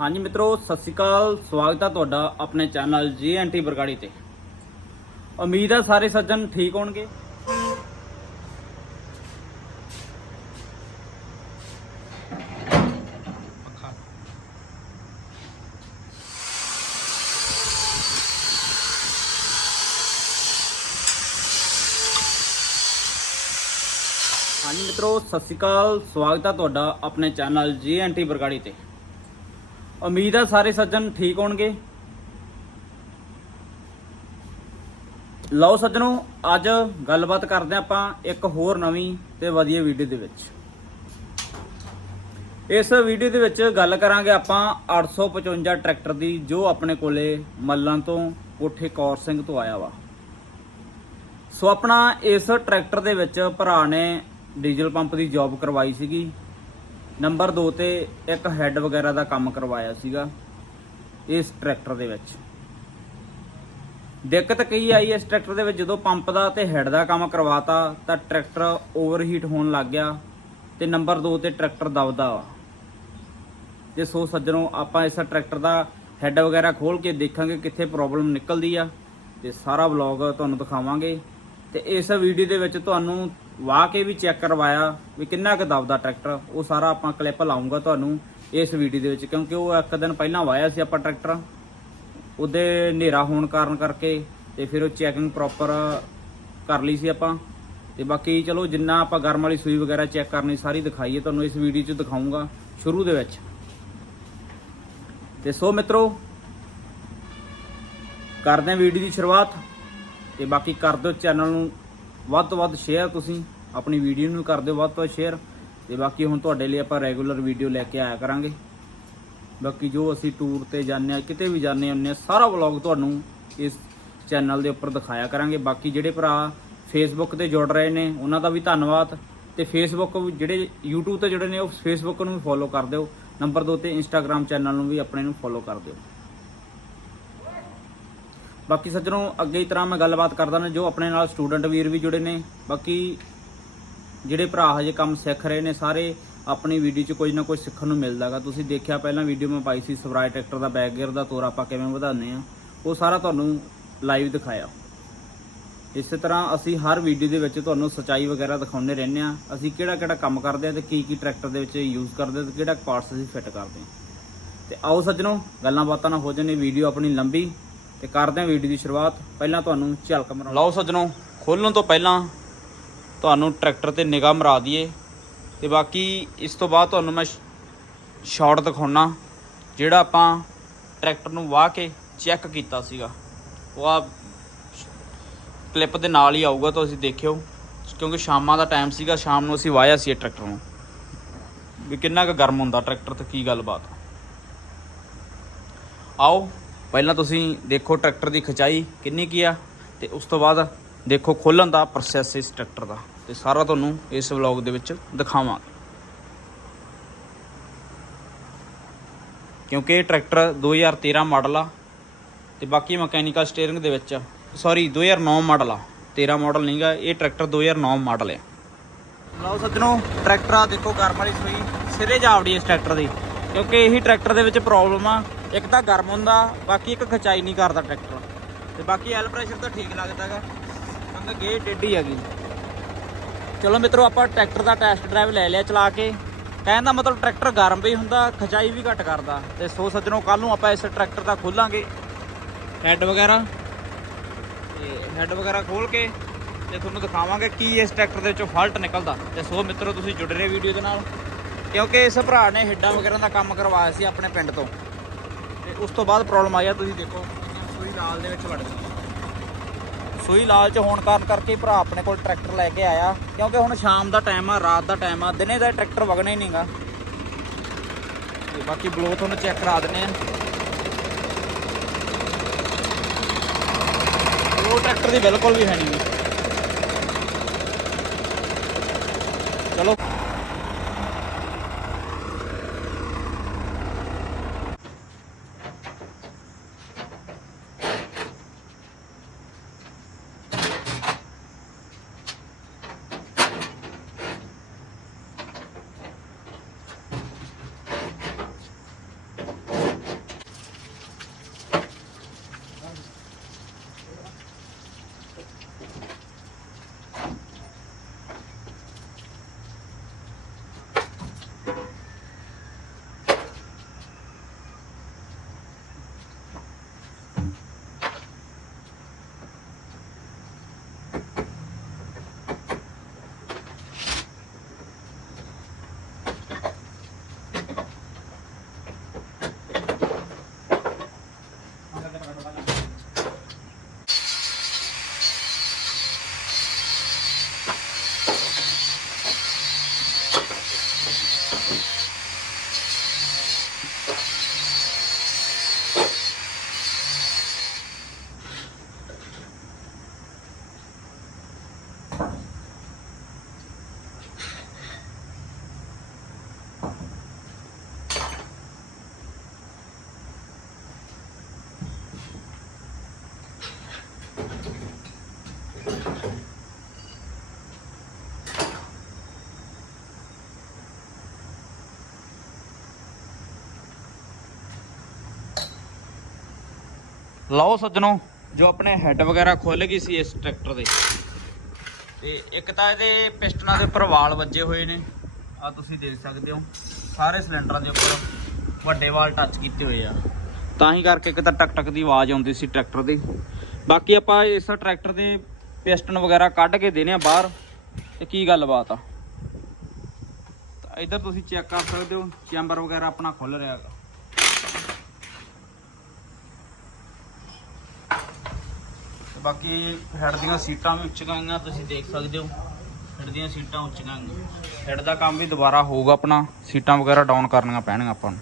ਹਾਂਜੀ ਮਿੱਤਰੋ, ਸਤਿ ਸ਼੍ਰੀ ਅਕਾਲ। ਸਵਾਗਤ ਹੈ ਤੁਹਾਡਾ ਆਪਣੇ ਚੈਨਲ ਜੀਐਨਟੀ ਬਰਗਾੜੀ ਤੇ। ਉਮੀਦ ਹੈ ਸਾਰੇ ਸੱਜਣ ਠੀਕ ਹੋਣਗੇ। ਹਾਂਜੀ ਮਿੱਤਰੋ, ਸਤਿ ਸ਼੍ਰੀ ਅਕਾਲ। ਸਵਾਗਤ ਹੈ ਤੁਹਾਡਾ ਆਪਣੇ ਚੈਨਲ ਜੀਐਨਟੀ ਬਰਗਾੜੀ ਤੇ। ਉਮੀਦ ਹੈ ਸਾਰੇ ਸੱਜਣ ਠੀਕ ਹੋਣਗੇ। ਲਓ ਸੱਜਣੋ, ਅੱਜ ਗੱਲਬਾਤ ਕਰਦੇ ਹਾਂ ਆਪਾਂ ਇੱਕ ਹੋਰ ਨਵੀਂ ਤੇ ਵਧੀਆ ਵੀਡੀਓ ਦੇ ਵਿੱਚ। ਇਸ ਵੀਡੀਓ ਦੇ ਵਿੱਚ ਗੱਲ ਕਰਾਂਗੇ ਆਪਾਂ 855 ਟਰੈਕਟਰ ਦੀ, ਜੋ ਆਪਣੇ ਕੋਲੇ ਮੱਲਾਂ ਤੋਂ ਕੋਠੇ ਕੌਰ ਸਿੰਘ ਤੋਂ ਆਇਆ ਵਾ। ਸੋ ਆਪਣਾ ਇਸ ਟਰੈਕਟਰ ਦੇ ਵਿੱਚ ਭਰਾ ਨੇ ਡੀਜ਼ਲ ਪੰਪ ਦੀ ਜੌਬ ਕਰਵਾਈ ਸੀਗੀ। ਨੰਬਰ 2 ਤੇ ਇੱਕ ਹੈੱਡ ਵਗੈਰਾ ਦਾ ਕੰਮ ਕਰਵਾਇਆ ਸੀਗਾ ਇਸ ਟਰੈਕਟਰ ਦੇ ਵਿੱਚ। ਦਿੱਕਤ ਕਈ ਆਈ ਇਸ ਟਰੈਕਟਰ ਦੇ ਵਿੱਚ, ਜਦੋਂ ਪੰਪ ਦਾ ਤੇ ਹੈੱਡ ਦਾ ਕੰਮ ਕਰਵਾਤਾ, ਤਾਂ ਟਰੈਕਟਰ ਓਵਰਹੀਟ ਹੋਣ ਲੱਗ ਗਿਆ ਤੇ ਨੰਬਰ 2 ਤੇ ਟਰੈਕਟਰ ਦਬਦਾ ਵਾ। ਜੇ ਸੋ ਸੱਜਣੋ, ਆਪਾਂ ਇਸ ਟਰੈਕਟਰ ਦਾ ਹੈੱਡ ਵਗੈਰਾ ਖੋਲ ਕੇ ਦੇਖਾਂਗੇ ਕਿੱਥੇ ਪ੍ਰੋਬਲਮ ਨਿਕਲਦੀ ਆ ਤੇ ਸਾਰਾ ਵਲੌਗ ਤੁਹਾਨੂੰ ਦਿਖਾਵਾਂਗੇ। ਤੇ ਇਸ ਵੀਡੀਓ ਦੇ ਵਿੱਚ ਤੁਹਾਨੂੰ ਵਾਹ ਕੇ ਵੀ ਚੈੱਕ ਕਰਵਾਇਆ ਵੀ ਕਿੰਨਾ ਕੁ ਦਬਦਾ ਟਰੈਕਟਰ ਉਹ ਸਾਰਾ ਆਪਾਂ ਕਲਿੱਪ ਲਾਉਂਗਾ ਤੁਹਾਨੂੰ ਇਸ ਵੀਡੀਓ ਦੇ ਵਿੱਚ, ਕਿਉਂਕਿ ਉਹ ਇੱਕ ਦਿਨ ਪਹਿਲਾਂ ਵਾਇਆ ਸੀ ਆਪਾਂ ਟਰੈਕਟਰ ਉਹਦੇ ਹਨੇਰਾ ਹੋਣ ਕਾਰਨ ਕਰਕੇ ਤੇ ਫਿਰ ਉਹ ਚੈਕਿੰਗ ਪ੍ਰੋਪਰ ਕਰ ਲਈ ਸੀ ਆਪਾਂ। ਤੇ ਬਾਕੀ ਚਲੋ ਜਿੰਨਾ ਆਪਾਂ ਗਰਮ ਵਾਲੀ ਸੂਈ ਵਗੈਰਾ ਚੈੱਕ ਕਰਨੀ ਸਾਰੀ ਦਿਖਾਈਏ, ਤੁਹਾਨੂੰ ਇਸ ਵੀਡੀਓ 'ਚ ਦਿਖਾਉਂਗਾ ਸ਼ੁਰੂ ਦੇ ਵਿੱਚ। ਤੇ ਸੋ ਮਿੱਤਰੋ, ਕਰਦੇ ਹਾਂ ਵੀਡੀਓ ਦੀ ਸ਼ੁਰੂਆਤ ਤੇ ਬਾਕੀ ਕਰ ਦਿਓ ਚੈਨਲ ਨੂੰ ਵੱਧ ਤੋਂ ਵੱਧ ਸ਼ੇਅਰ ਤੁਸੀਂ ਆਪਣੀ ਵੀਡੀਓ ਨੂੰ ਕਰ ਦਿਓ, ਵੱਧ ਤੋਂ ਵੱਧ ਸ਼ੇਅਰ ਤੇ ਬਾਕੀ ਹੁਣ ਤੁਹਾਡੇ ਲਈ ਆਪਾਂ ਰੈਗੂਲਰ ਵੀਡੀਓ ਲੈ ਕੇ ਆਇਆ ਕਰਾਂਗੇ। ਬਾਕੀ ਜੋ ਅਸੀਂ ਟੂਰ ਤੇ ਜਾਂਦੇ ਆ ਕਿਤੇ ਵੀ ਜਾਂਦੇ ਹੁੰਦੇ ਆ ਸਾਰਾ ਵਲੌਗ ਤੁਹਾਨੂੰ ਇਸ ਚੈਨਲ ਦੇ ਉੱਪਰ ਦਿਖਾਇਆ ਕਰਾਂਗੇ। ਬਾਕੀ ਜਿਹੜੇ ਭਰਾ ਫੇਸਬੁੱਕ ਤੇ ਜੁੜ ਰਹੇ ਨੇ, ਉਹਨਾਂ ਦਾ ਵੀ ਧੰਨਵਾਦ। ਤੇ ਫੇਸਬੁੱਕ ਜਿਹੜੇ YouTube ਤੇ ਜੁੜੇ ਨੇ, ਉਹ ਫੇਸਬੁੱਕ ਨੂੰ ਵੀ ਫੋਲੋ ਕਰ ਦਿਓ। ਨੰਬਰ 2 ਤੇ ਇੰਸਟਾਗ੍ਰam ਚੈਨਲ ਨੂੰ ਵੀ ਆਪਣੇ ਨੂੰ ਫੋਲੋ ਕਰ ਦਿਓ। ਬਾਕੀ ਸੱਜਣੋ, ਅੱਗੇ ਹੀ ਤਰ੍ਹਾਂ ਮੈਂ ਗੱਲਬਾਤ ਕਰਦਾ ਨਾ, ਜੋ ਆਪਣੇ ਨਾਲ ਸਟੂਡੈਂਟ ਵੀਰ ਵੀ ਜੁੜੇ ਨੇ, ਬਾਕੀ ਜਿਹੜੇ ਭਰਾ ਹਜੇ ਕੰਮ ਸਿੱਖ ਰਹੇ ਨੇ, ਸਾਰੇ ਆਪਣੀ ਵੀਡੀਓ 'ਚ ਕੁਝ ਨਾ ਕੁਝ ਸਿੱਖਣ ਨੂੰ ਮਿਲਦਾਗਾ ਤੁਸੀਂ ਦੇਖਿਆ ਪਹਿਲਾਂ ਵੀਡੀਓ ਮੈਂ ਪਾਈ ਸੀ, ਸਵਰਾਜ ਟਰੈਕਟਰ ਦਾ ਬੈਕ ਗੇਅਰ ਦਾ ਤੋਰ ਆਪਾਂ ਕਿਵੇਂ ਵਧਾਉਂਦੇ ਆ ਉਹ ਸਾਰਾ ਤੁਹਾਨੂੰ ਲਾਈਵ ਦਿਖਾਇਆ। ਇਸੇ ਤਰ੍ਹਾਂ ਅਸੀਂ ਹਰ ਵੀਡੀਓ ਦੇ ਵਿੱਚ ਤੁਹਾਨੂੰ ਸਚਾਈ ਵਗੈਰਾ ਦਿਖਾਉਂਦੇ ਰਹਿੰਦੇ ਆ ਅਸੀਂ ਕਿਹੜਾ ਕਿਹੜਾ ਕੰਮ ਕਰਦੇ ਆ ਤੇ ਕੀ ਕੀ ਟਰੈਕਟਰ ਦੇ ਵਿੱਚ ਯੂਜ਼ ਕਰਦੇ ਆ ਤੇ ਕਿਹੜਾ ਪਾਰਟਸ ਅਸੀਂ ਫਿੱਟ ਕਰਦੇ ਆ ਤੇ ਆਓ ਸੱਜਣੋ, ਗੱਲਾਂ ਬਾਤਾਂ ਨਾ ਹੋ ਜਾਣੇ ਵੀਡੀਓ ਆਪਣੀ ਲੰਬੀ। ਤੇ ਕਰਦੇ ਹਾਂ ਵੀਡੀਓ ਦੀ ਸ਼ੁਰੂਆਤ। ਪਹਿਲਾਂ ਤੁਹਾਨੂੰ ਝਲਕ ਮਰਾ ਲਓ ਸੱਜਣੋ, ਖੋਲਣ ਤੋਂ ਪਹਿਲਾਂ ਤੁਹਾਨੂੰ ਟਰੈਕਟਰ ਤੇ ਨਿਗਾਹ ਮਰਾ ਦਈਏ। ਤੇ ਬਾਕੀ ਇਸ ਤੋਂ ਬਾਅਦ ਤੁਹਾਨੂੰ ਮੈਂ ਸ਼ਾਰਟ ਦਿਖਾਉਣਾ, ਜਿਹੜਾ ਆਪਾਂ ਟਰੈਕਟਰ ਨੂੰ ਵਾਹ ਕੇ ਚੈੱਕ ਕੀਤਾ ਸੀਗਾ। ਉਹ ਆ ਕਲਿੱਪ ਦੇ ਨਾਲ ਹੀ ਆਊਗਾ, ਤਾਂ ਤੁਸੀਂ ਦੇਖਿਓ। ਕਿਉਂਕਿ ਸ਼ਾਮਾਂ ਦਾ ਟਾਈਮ ਸੀਗਾ, ਸ਼ਾਮ ਨੂੰ ਅਸੀਂ ਵਾਹਿਆ ਸੀ ਇਹ ਟਰੈਕਟਰ ਨੂੰ। ਵੀ ਕਿੰਨਾ ਕੁ ਗਰਮ ਹੁੰਦਾ ਟਰੈਕਟਰ ਤੇ ਕੀ ਗੱਲਬਾਤ ਆਓ ਪਹਿਲਾਂ ਤੁਸੀਂ ਦੇਖੋ ਟਰੈਕਟਰ ਦੀ ਖਚਾਈ ਕਿੰਨੀ ਕੀ ਆ ਤੇ ਉਸ ਤੋਂ ਬਾਅਦ ਦੇਖੋ ਖੋਲਣ ਦਾ ਪ੍ਰੋਸੈਸ ਇਸ ਟਰੈਕਟਰ ਦਾ। ਤੇ ਸਾਰਾ ਤੁਹਾਨੂੰ ਇਸ ਵਲੌਗ ਦੇ ਵਿੱਚ ਦਿਖਾਵਾਂਗੇ। ਕਿਉਂਕਿ ਇਹ ਟਰੈਕਟਰ 2013 ਮਾਡਲ ਆ ਤੇ ਬਾਕੀ ਮਕੈਨੀਕਲ ਸਟੀਅਰਿੰਗ ਦੇ ਵਿੱਚ ਸੌਰੀ 2009 ਮਾਡਲ ਆ। 13 ਮਾਡਲ ਨਹੀਂਗਾ ਇਹ ਟਰੈਕਟਰ 2009 ਮਾਡਲ ਆ। ਲਓ ਸੱਜਣੋ, ਟਰੈਕਟਰ ਆ ਦੇਖੋ ਗਰਮ ਵਾਲੀ ਸੂਈ, ਸਿਰੇ ਜਾਵੜੀ ਇਸ ਟਰੈਕਟਰ ਦੀ। ਕਿਉਂਕਿ ਇਹੀ ਟਰੈਕਟਰ ਦੇ ਵਿੱਚ ਪ੍ਰੋਬਲਮ ਆ। ਇੱਕ ਤਾਂ ਗਰਮ ਹੁੰਦਾ, ਬਾਕੀ ਇੱਕ ਖਚਾਈ ਨਹੀਂ ਕਰਦਾ ਟਰੈਕਟਰ। ਤੇ ਬਾਕੀ ਐਲ ਪ੍ਰੈਸ਼ਰ ਤਾਂ ਠੀਕ ਲੱਗਦਾਗਾ ਕਿਉਂਕਿ ਗੇ ਟੇਢੀ ਹੈਗੀ। ਚਲੋ ਮਿੱਤਰੋ, ਆਪਾਂ ਟਰੈਕਟਰ ਦਾ ਟੈਸਟ ਡਰਾਈਵ ਲੈ ਲਿਆ ਚਲਾ ਕੇ। ਕਹਿਣ ਦਾ ਮਤਲਬ ਟਰੈਕਟਰ ਗਰਮ ਵੀ ਹੁੰਦਾ, ਖਚਾਈ ਵੀ ਘੱਟ ਕਰਦਾ। ਤੇ ਸੋ ਸੱਜਣੋ ਕੱਲ ਨੂੰ ਆਪਾਂ ਇਸ ਟਰੈਕਟਰ ਦਾ ਖੋਲਾਂਗੇ। ਹੈੱਡ ਵਗੈਰਾ। ਤੇ ਹੈੱਡ ਵਗੈਰਾ ਖੋਲ ਕੇ ਤੇ ਤੁਹਾਨੂੰ ਦਿਖਾਵਾਂਗੇ ਕੀ ਇਸ ਟਰੈਕਟਰ ਦੇ ਵਿੱਚੋਂ ਫਾਲਟ ਨਿਕਲਦਾ। ਤੇ ਸੋ ਮਿੱਤਰੋ, ਤੁਸੀਂ ਜੁੜ ਰਹੇ ਵੀਡੀਓ ਦੇ ਨਾਲ। ਕਿਉਂਕਿ ਇਸ ਭਰਾ ਨੇ ਹੈੱਡਾਂ ਵਗੈਰਾ ਦਾ ਕੰਮ ਕਰਵਾਇਆ ਸੀ ਆਪਣੇ ਪਿੰਡ ਤੋਂ। ਤੇ ਉਸ ਤੋਂ ਬਾਅਦ ਪ੍ਰੋਬਲਮ ਆਈ ਆ, ਤੁਸੀਂ ਦੇਖੋ, ਸੂਈ ਲਾਲ ਦੇ ਵਿੱਚ ਵੜ ਗਈ ਸੂਈ ਲਾਲ ਚ ਹੋਣ ਕਾਰਨ ਕਰਕੇ ਭਰਾ ਆਪਣੇ ਕੋਲ ਟਰੈਕਟਰ ਲੈ ਕੇ ਆਇਆ, ਕਿਉਂਕਿ ਹੁਣ ਸ਼ਾਮ ਦਾ ਟਾਈਮ ਆ, ਰਾਤ ਦਾ ਟਾਈਮ ਆ, ਦਿਨੇ ਦਾ ਟਰੈਕਟਰ ਵਗਣਾ ਹੀ ਨਹੀਂਗਾ। ਤੇ ਬਾਕੀ ਬਲੋ ਤੁਹਾਨੂੰ ਚੈੱਕ ਕਰਾ ਦਿੰਨੇ ਆ। ਉਹ ਟਰੈਕਟਰ ਦੀ ਬਿਲਕੁਲ ਵੀ ਹੈ ਨਹੀਂ ਲਓ ਸੱਜਣੋ, ਜੋ ਆਪਣੇ ਹੈੱਡ ਵਗੈਰਾ ਖੁੱਲ ਗਈ ਸੀ ਇਸ ਟਰੈਕਟਰ ਦੇ। ਤੇ ਇੱਕ ਤਾਂ ਇਹਦੇ ਪਿਸਟਨਾਂ ਦੇ ਉੱਪਰ ਵਾਲ ਵੱਜੇ ਹੋਏ ਨੇ। ਆ ਤੁਸੀਂ ਦੇਖ ਸਕਦੇ ਹੋ, ਸਾਰੇ ਸਿਲੰਡਰਾਂ ਦੇ ਉੱਪਰ ਵੱਡੇ ਵਾਲ ਟੱਚ ਕੀਤੇ ਹੋਏ ਆ। ਤਾਂ ਹੀ ਕਰਕੇ ਇੱਕ ਤਾਂ ਟਕ ਟਕ ਦੀ ਆਵਾਜ਼ ਆਉਂਦੀ ਸੀ ਟਰੈਕਟਰ ਦੀ। ਬਾਕੀ ਆਪਾਂ ਇਸ ਟਰੈਕਟਰ ਦੇ ਪਿਸਟਨ ਵਗੈਰਾ ਕੱਢ ਕੇ ਦੇਣੇ ਆ ਬਾਹਰ, ਤੇ ਕੀ ਗੱਲਬਾਤ ਆ? ਤਾਂ ਇੱਧਰ ਤੁਸੀਂ ਚੈੱਕ ਕਰ ਸਕਦੇ ਹੋ, ਚੈਂਬਰ ਵਗੈਰਾ ਆਪਣਾ ਖੁੱਲ ਰਿਹਾ ਹੈਗਾ। ਬਾਕੀ ਹੈਡ ਦੀਆਂ ਸੀਟਾਂ ਵੀ ਉੱਚੀਆਂ ਗਈਆਂ, ਤੁਸੀਂ ਦੇਖ ਸਕਦੇ ਹੋ ਹੈਡ ਦੀਆਂ ਸੀਟਾਂ ਉੱਚੀਆਂ ਗਈਆਂ। ਹੈਡ ਦਾ ਕੰਮ ਵੀ ਦੁਬਾਰਾ ਹੋਊਗਾ ਆਪਣਾ, ਸੀਟਾਂ ਵਗੈਰਾ ਡਾਊਨ ਕਰਨੀਆਂ ਪੈਣਗੀਆਂ ਆਪਾਂ ਨੂੰ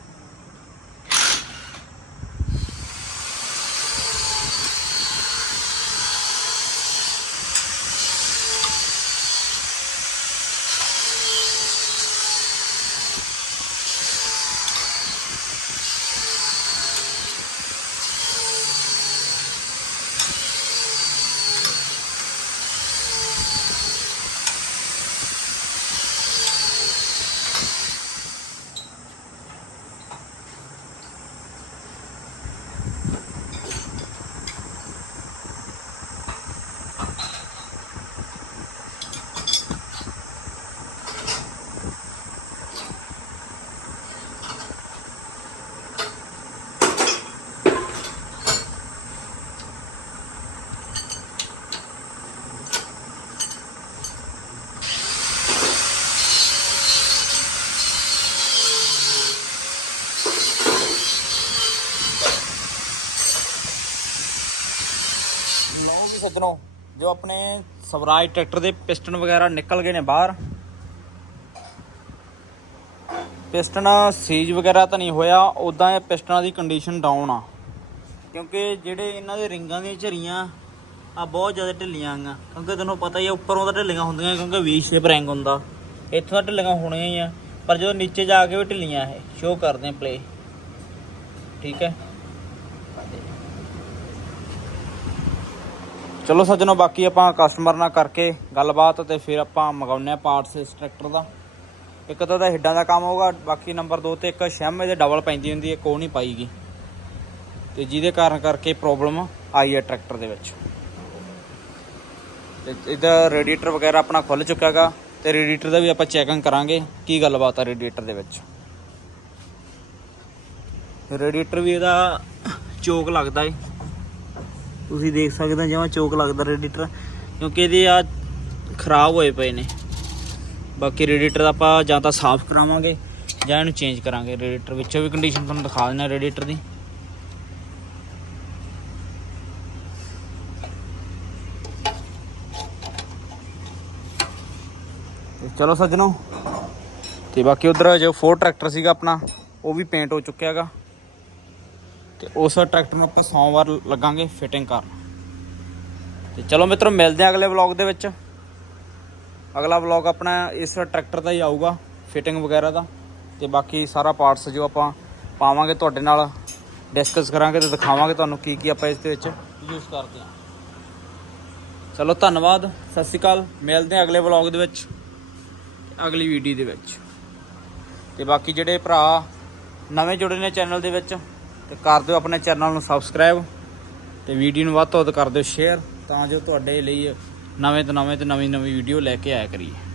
ਲਓ ਵੀ ਸੱਜਣੋ ਜੋ ਆਪਣੇ ਸਵਰਾਜ ਟਰੈਕਟਰ ਦੇ ਪਿਸਟਨ ਵਗੈਰਾ ਨਿਕਲ ਗਏ ਨੇ ਬਾਹਰ। ਪਿਸਟਨ ਸੀਜ ਵਗੈਰਾ ਤਾਂ ਨਹੀਂ ਹੋਇਆ ਉਦਾਂ ਇਹ ਪਿਸਟਨਾਂ ਦੀ ਕੰਡੀਸ਼ਨ ਡਾਊਨ ਆ। ਕਿਉਂਕਿ ਜਿਹੜੇ ਇਹਨਾਂ ਦੇ ਰਿੰਗਾਂ ਦੀਆਂ ਝਰੀਆਂ ਆ, ਬਹੁਤ ਜ਼ਿਆਦਾ ਢਿੱਲੀਆਂ ਆਂਗਾ ਕਿਉਂਕਿ ਤੁਹਾਨੂੰ ਪਤਾ ਹੀ ਆ, ਉੱਪਰੋਂ ਤਾਂ ਢਿੱਲੀਆਂ ਹੁੰਦੀਆਂ ਕਿਉਂਕਿ ਵੀ ਸ਼ੇਪ ਰਿੰਗ ਹੁੰਦਾ। ਇੱਥੋਂ ਤਾਂ ਢਿੱਲੀਆਂ ਹੋਣੀਆਂ ਹੀ ਆ, ਪਰ ਜਦੋਂ ਨੀਚੇ ਜਾ ਕੇ ਵੀ ਢਿੱਲੀਆਂ ਇਹ ਸ਼ੋ ਕਰਦੇ ਆ ਪਲੇ ਠੀਕ ਹੈ? ਚਲੋ ਸੱਜਣੋ, ਬਾਕੀ ਆਪਾਂ ਕਸਟਮਰ ਨਾਲ ਕਰਕੇ ਗੱਲਬਾਤ ਤੇ ਫਿਰ ਆਪਾਂ ਮੰਗਾਉਂਦੇ ਆ ਪਾਰਟਸ ਇਸ ਟਰੈਕਟਰ ਦਾ। ਇੱਕ ਤਾਂ ਉਹਦਾ ਹਿੱਡਾਂ ਦਾ ਕੰਮ ਹੋਊਗਾ, ਬਾਕੀ ਨੰਬਰ 2 ਤੇ ਇੱਕ ਸ਼ੈਮ ਇਹਦੇ ਡਬਲ ਪੈਂਦੀ ਹੁੰਦੀ ਹੈ ਕੋ ਨਹੀਂ ਪਾਈਗੀ। ਤੇ ਜਿਹਦੇ ਕਾਰਨ ਕਰਕੇ ਪ੍ਰੋਬਲਮ ਆਈ ਹੈ ਟਰੈਕਟਰ ਦੇ ਵਿੱਚ। ਤੇ ਇਹਦਾ ਰੇਡੀਏਟਰ ਵਗੈਰਾ ਆਪਣਾ ਖੁੱਲ ਚੁੱਕਾ ਹੈਗਾ, ਤੇ ਰੇਡੀਏਟਰ ਦਾ ਵੀ ਆਪਾਂ ਚੈਕਿੰਗ ਕਰਾਂਗੇ, ਕੀ ਗੱਲਬਾਤ ਆ ਰੇਡੀਏਟਰ ਦੇ ਵਿੱਚ। ਰੇਡੀਏਟਰ ਵੀ ਇਹਦਾ ਚੋਕ ਲੱਗਦਾ ਏ। ਤੁਸੀਂ ਦੇਖ ਸਕਦੇ ਹੋ ਜਿਵੇਂ ਚੋਕ ਲੱਗਦਾ ਰੇਡੀਏਟਰ ਕਿਉਂਕਿ ਇਹਦੇ ਆ ਖਰਾਬ ਹੋਏ ਪਏ ਨੇ। ਬਾਕੀ ਰੇਡੀਏਟਰ ਆਪਾਂ ਜਾਂ ਤਾਂ ਸਾਫ਼ ਕਰਾਵਾਂਗੇ, ਜਾਂ ਇਹਨੂੰ ਚੇਂਜ ਕਰਾਂਗੇ। ਰੇਡੀਏਟਰ ਵਿੱਚੋਂ ਵੀ ਕੰਡੀਸ਼ਨ ਤੁਹਾਨੂੰ ਦਿਖਾ ਦਿੰਦਾ ਰੇਡੀਏਟਰ ਦੀ। ਚਲੋ ਸੱਜਣੋ, ਤੇ ਬਾਕੀ ਉਧਰ ਜੋ ਫੋਰ ਟਰੈਕਟਰ ਸੀਗਾ ਆਪਣਾ, ਉਹ ਵੀ ਪੇਂਟ ਹੋ ਚੁੱਕਿਆ ਹੈਗਾ। ਤੇ ਉਸ ਟਰੈਕਟਰ ਨੂੰ ਆਪਾਂ ਸੋਮਵਾਰ ਲੱਗਾਂਗੇ ਫਿਟਿੰਗ ਕਰਨ। ਤੇ ਚਲੋ ਮਿੱਤਰੋ, ਮਿਲਦੇ ਆ ਅਗਲੇ ਵਲੌਗ ਦੇ ਵਿੱਚ। ਅਗਲਾ ਵਲੌਗ ਆਪਣਾ ਇਸ ਟਰੈਕਟਰ ਦਾ ਹੀ ਆਊਗਾ ਫਿਟਿੰਗ ਵਗੈਰਾ ਦਾ। ਤੇ ਬਾਕੀ ਸਾਰਾ ਪਾਰਟਸ ਜੋ ਆਪਾਂ ਪਾਵਾਂਗੇ ਤੁਹਾਡੇ ਨਾਲ ਡਿਸਕਸ ਕਰਾਂਗੇ ਤੇ ਦਿਖਾਵਾਂਗੇ ਤੁਹਾਨੂੰ ਕੀ ਕੀ ਆਪਾਂ ਇਸ ਦੇ ਵਿੱਚ ਯੂਜ਼ ਕਰਦੇ ਹਾਂ। ਚਲੋ ਧੰਨਵਾਦ, ਸਤਿ ਸ਼੍ਰੀ ਅਕਾਲ। ਮਿਲਦੇ ਹਾਂ ਅਗਲੇ ਵਲੌਗ ਦੇ ਵਿੱਚ, ਅਗਲੀ ਵੀਡੀਓ ਦੇ ਵਿੱਚ। ਤੇ ਬਾਕੀ ਜਿਹੜੇ ਭਰਾ ਨਵੇਂ ਜੁੜੇ ਨੇ ਚੈਨਲ ਦੇ ਵਿੱਚ ਤੇ ਕਰ ਦਿਓ ਆਪਣੇ ਚੈਨਲ ਨੂੰ ਸਬਸਕ੍ਰਾਈਬ ਤੇ ਵੀਡੀਓ ਨੂੰ ਵੱਧ ਤੋਂ ਵੱਧ ਕਰ ਦਿਓ ਸ਼ੇਅਰ ਤਾਂ ਜੋ ਤੁਹਾਡੇ ਲਈ ਨਵੇਂ ਤੋਂ ਨਵੇਂ ਤੇ ਨਵੀਂ ਨਵੀਂ ਵੀਡੀਓ ਲੈ ਕੇ ਆਇਆ ਕਰੀਏ।